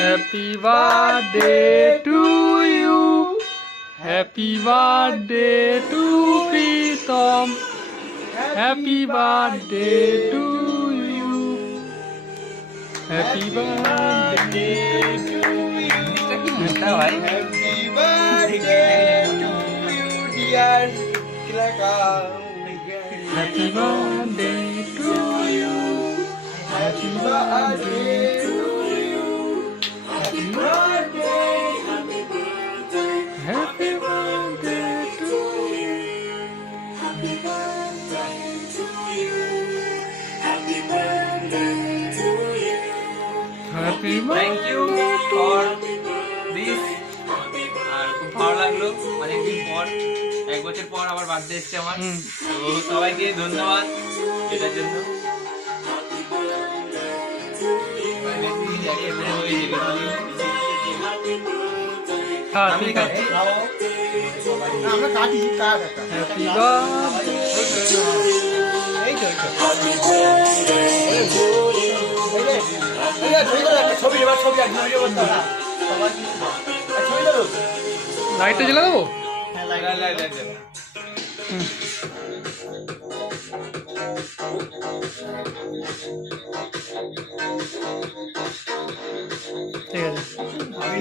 Happy birthday to you, happy birthday to Pritam, happy birthday to you, happy birthday to you, happy birthday to you dear ক্রাকা, happy birthday to you, happy birthday to you, happy birthday, happy birthday to you, happy thank you for this. আর খুব ভালো লাগলো, অনেকদিন পর, 1 বছর পর আবার বার্থডে এসছে আমার। তো সবাইকে ধন্যবাদ এটার জন্য। আমি খাচ্ছি। আমরা কাটি কাট একটা, হ্যাপি বার্থডে এই তো ছবি এবার ছবি এক ভিডিও করতে হবে ছবি দেবো। লাইটটা জ্বালা দেবো। ঠিক আছে। আমি